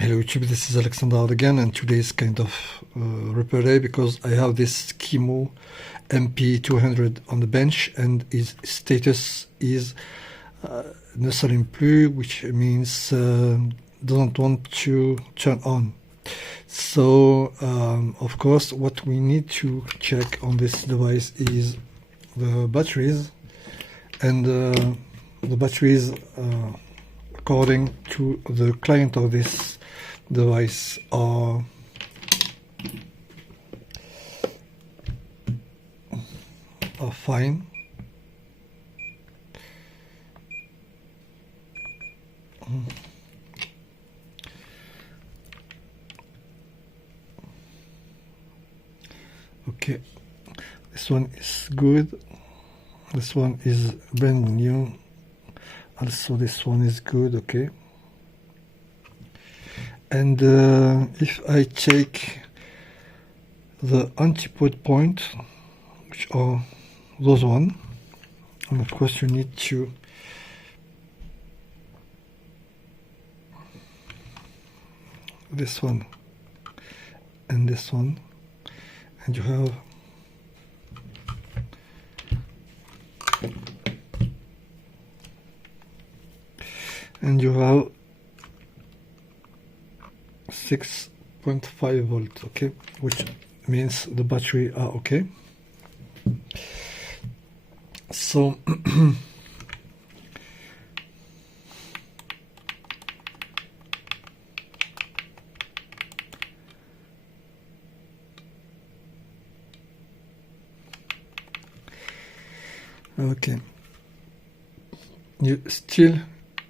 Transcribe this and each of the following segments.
Hello YouTube, this is Alexander again, and today is kind of repair day because I have this Kimo MP 200 on the bench and its status is ne s'allume plus, which means doesn't want to turn on. So of course what we need to check on this device is the batteries, and the batteries according to the client of this device are fine. Okay, this one is good, this one is brand new, also this one is good. Okay, and if I take the antipode point, which are those one, and of course you need to this one and this one, and you have have 6.5 volt, okay, which means the battery are okay. So okay, you still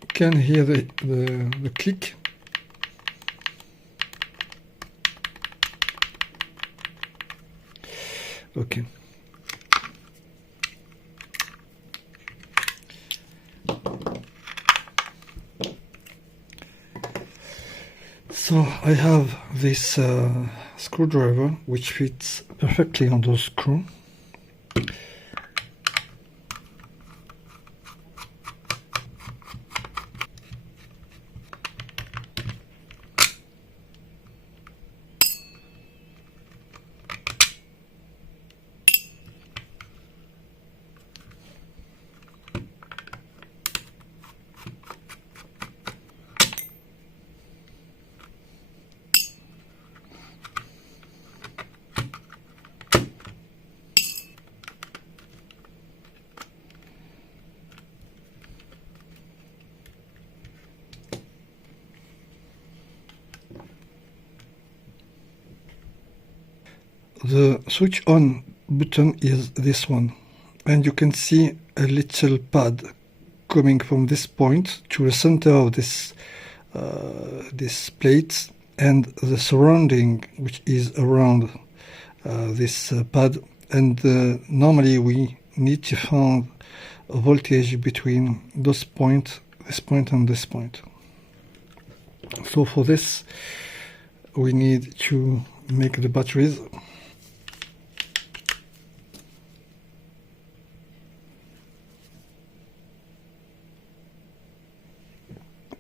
can hear the click. Okay, so I have this screwdriver which fits perfectly on those screws. The switch on button is this one, and you can see a little pad coming from this point to the center of this plate, and the surrounding which is around this pad, and normally we need to find a voltage between those points, this point and this point. So for this we need to make the batteries.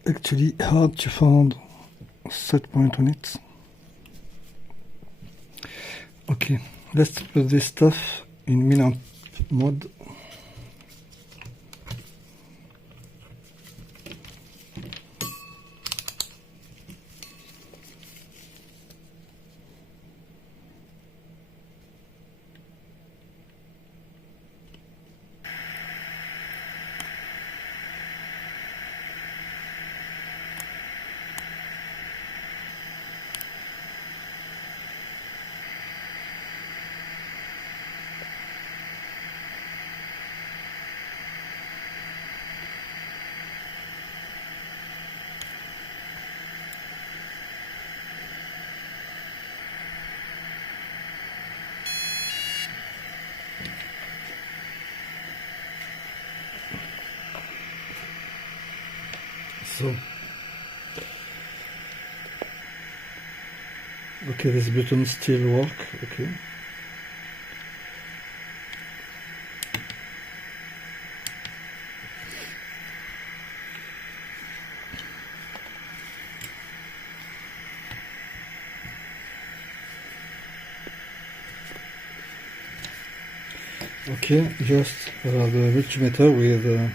Actually hard to find set point on it. Okay, let's put this stuff in min mode. So, okay, this button still work, okay. Okay, just the multimeter with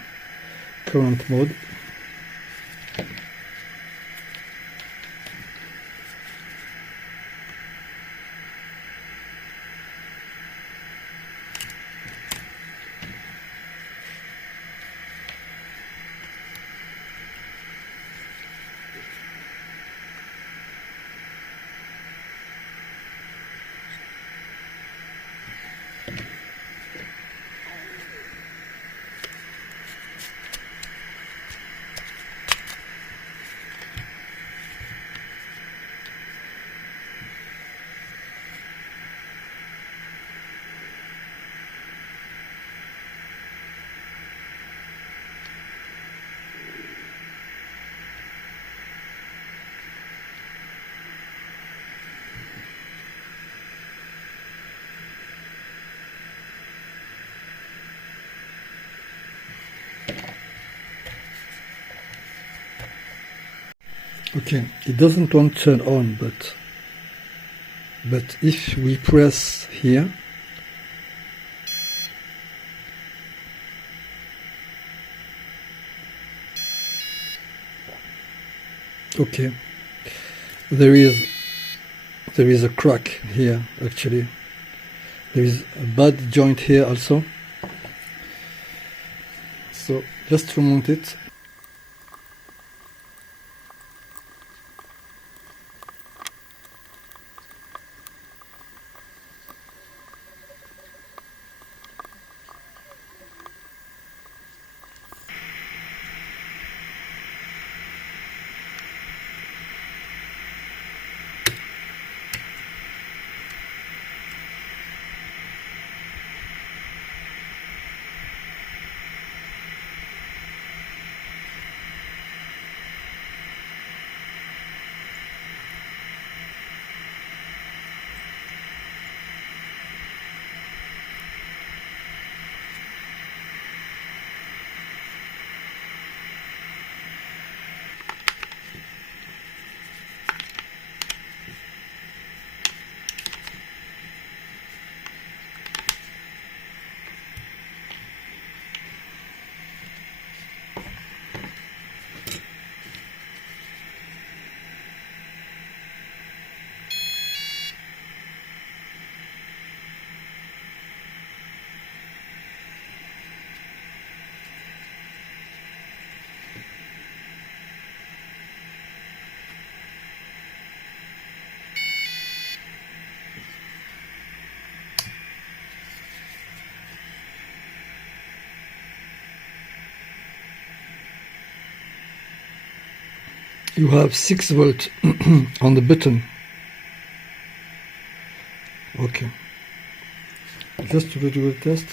current mode. Okay, it doesn't want to turn on, but if we press here, okay, there is a crack here. Actually, there is a bad joint here also. So just remove it. You have 6 volt on the button. Okay, just to do a test.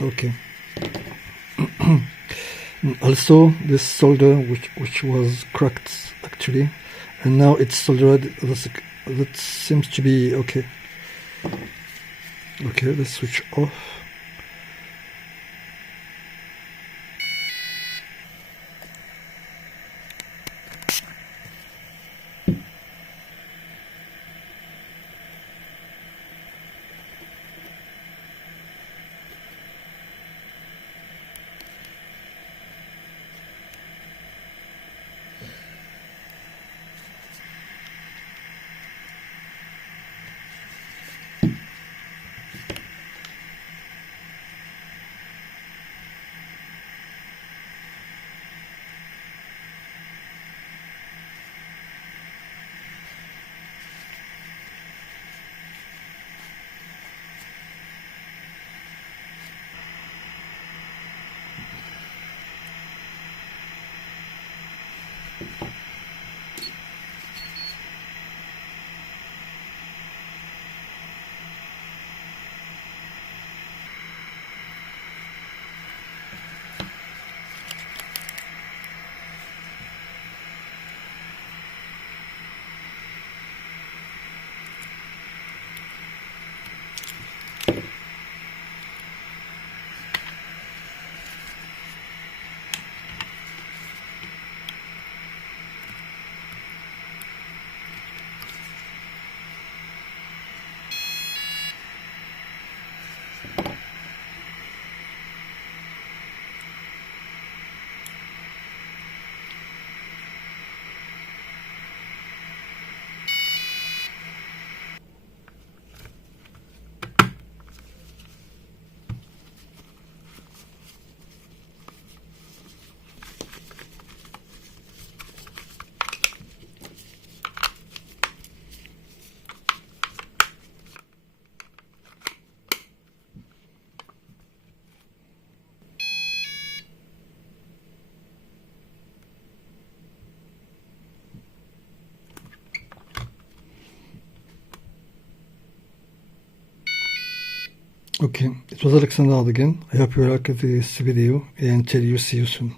Okay. Also this solder which was cracked actually, and now it's soldered. That seems to be okay. Okay, let's switch off. Okay, it was Alexander again. I hope you liked this video and tell you see you soon.